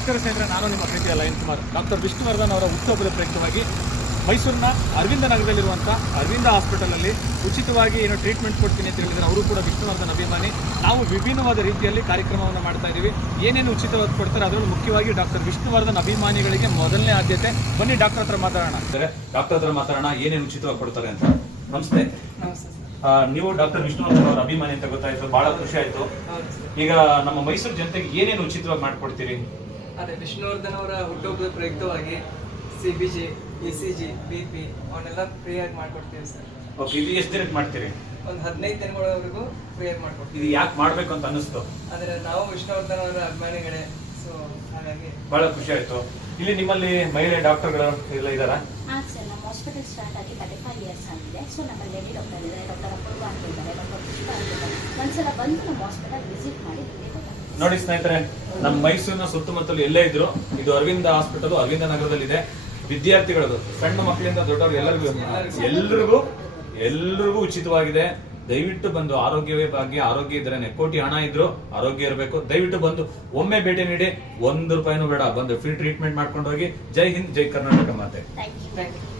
ನಮಸ್ಕಾರ ಸ್ನೇಹಿತರೆ, ನಾನು ನಿಮ್ಮ ಪ್ರೀತಿಯ ಲಯನ್ ಕುಮಾರ್. ಡಾಕ್ಟರ್ ವಿಷ್ಣುವರ್ಧನ್ ಅವರ ಹುಟ್ಟುಹಬ್ಬದ ಪ್ರಯುಕ್ತವಾಗಿ ಮೈಸೂರಿನ ಅರವಿಂದ ನಗರದಲ್ಲಿರುವಂಥ ಅರವಿಂದ ಹಾಸ್ಪಿಟಲಲ್ಲಿ ಉಚಿತವಾಗಿ ಏನು ಟ್ರೀಟ್ಮೆಂಟ್ ಕೊಡ್ತೀನಿ ಅಂತ ಹೇಳಿದರೆ ಅವರು ಕೂಡ ವಿಷ್ಣುವರ್ಧನ್ ಅಭಿಮಾನಿ. ನಾವು ವಿಭಿನ್ನವಾದ ರೀತಿಯಲ್ಲಿ ಕಾರ್ಯಕ್ರಮವನ್ನು ಮಾಡ್ತಾ ಇದ್ದೀವಿ. ಏನೇನು ಉಚಿತವಾಗಿ ಕೊಡ್ತಾರೆ ಅದರಲ್ಲೂ ಮುಖ್ಯವಾಗಿ ಡಾಕ್ಟರ್ ವಿಷ್ಣುವರ್ಧನ್ ಅಭಿಮಾನಿಗಳಿಗೆ ಮೊದಲನೇ ಆದ್ಯತೆ. ಬನ್ನಿ ಡಾಕ್ಟರ್ ಹತ್ರ ಮಾತಾಡೋಣ. ಏನೇನು ಉಚಿತವಾಗಿ ಕೊಡ್ತಾರೆ ಅಂತ. ನಮಸ್ತೆ. ನೀವು ಡಾಕ್ಟರ್ ವಿಷ್ಣುವರ್ಧನ್ ಅವರ ಅಭಿಮಾನಿ ಅಂತ ಗೊತ್ತಾಯ್ತು, ಬಹಳ ಖುಷಿ ಆಯ್ತು. ಈಗ ನಮ್ಮ ಮೈಸೂರು ಜನತೆಗೆ ಏನೇನು ಉಚಿತವಾಗಿ ಮಾಡ್ಕೊಡ್ತೀರಿ? ಅದೇ ವಿಷ್ಣುವರ್ಧನ್ ಅವರ ಹುಟ್ಟುಹಬ್ಬದ ಪ್ರಯುಕ್ತವಾಗಿ CBG, ECG, BP ಅವನ್ನೆಲ್ಲ ಫ್ರೀ ಆಗಿ ಮಾಡ್ಕೊಡ್ತೀವಿ ಸರ್. ಓಕೆ, ಇದು ಎಷ್ಟು ದಿನಕ್ಕೆ ಮಾಡ್ತೀರಿ? ಒಂದು 15 ದಿನಗಳವರೆಗೂ ಫ್ರೀ ಆಗಿ ಮಾಡ್ಕೊಡ್ತೀವಿ. ಇದು ಯಾಕೆ ಮಾಡ್ಬೇಕು ಅಂತ ಅನಿಸ್ತು? ಅಂದ್ರೆ ನಾವು ವಿಷ್ಣುವರ್ಧನ್ ಅವರ ಅಭಿಮಾನಿಗಳೇ, ಸೊ ಹಾಗಾಗಿ ಬಹಳ ಖುಷಿ ಆಯ್ತು. ಇಲ್ಲಿ ನಿಮ್ಮಲ್ಲಿ ಮಹಿಳೆ ಡಾಕ್ಟರ್ಗಳು ಎಲ್ಲ ಇದ್ದಾರಾ? ಸರ್, ನಮ್ಮ ಹಾಸ್ಪಿಟಲ್ ಸ್ಟಾರ್ಟ್ ಆಗಿ 35 ಇಯರ್ಸ್ ಆಗಿದೆ. ಸೊ ನಮ್ಮಲ್ಲಿ ಲೇಡಿ ಡಾಕ್ಟರ್ ಇದ್ದಾರೆ, ಡಾಕ್ಟರ್ ಅಪೂರ್ವ ಅಂತ ಇದ್ದಾರೆ, ಡಾಕ್ಟರ್ ಪುಷ್ಪ ಅಂತ ಇದ್ದಾರೆ. ಒಂದ್ಸಲ ಬಂದು ನಮ್ಮ ಹಾಸ್ಪಿಟಲ್ ವಿಸಿಟ್ ಮಾಡಿ ನೋಡಿ ಸ್ನೇಹಿತರೆ, ನಮ್ಮ ಮೈಸೂರಿನ ಸುತ್ತಮುತ್ತಲು ಎಲ್ಲೇ ಇದ್ರು ಇದು ಅರವಿಂದ ಹಾಸ್ಪಿಟಲ್ ಅರವಿಂದ ನಗರದಲ್ಲಿದೆ. ವಿದ್ಯಾರ್ಥಿಗಳದು ಸಣ್ಣ ಮಕ್ಕಳಿಂದ ದೊಡ್ಡವರು ಎಲ್ಲರಿಗೂ ಉಚಿತವಾಗಿದೆ. ದಯವಿಟ್ಟು ಬಂದು, ಆರೋಗ್ಯವೇ ಭಾಗ್ಯ, ಆರೋಗ್ಯ ಇದ್ರೇನೆ ಕೋಟಿ, ಹಣ ಇದ್ರು ಆರೋಗ್ಯ ಇರಬೇಕು. ದಯವಿಟ್ಟು ಬಂದು ಒಮ್ಮೆ ಭೇಟಿ ನೀಡಿ, ₹1 ಬೇಡ, ಬಂದು ಫ್ರೀ ಟ್ರೀಟ್ಮೆಂಟ್ ಮಾಡ್ಕೊಂಡು ಹೋಗಿ. ಜೈ ಹಿಂದ್, ಜೈ ಕರ್ನಾಟಕ ಮಾತೆ. Thank you.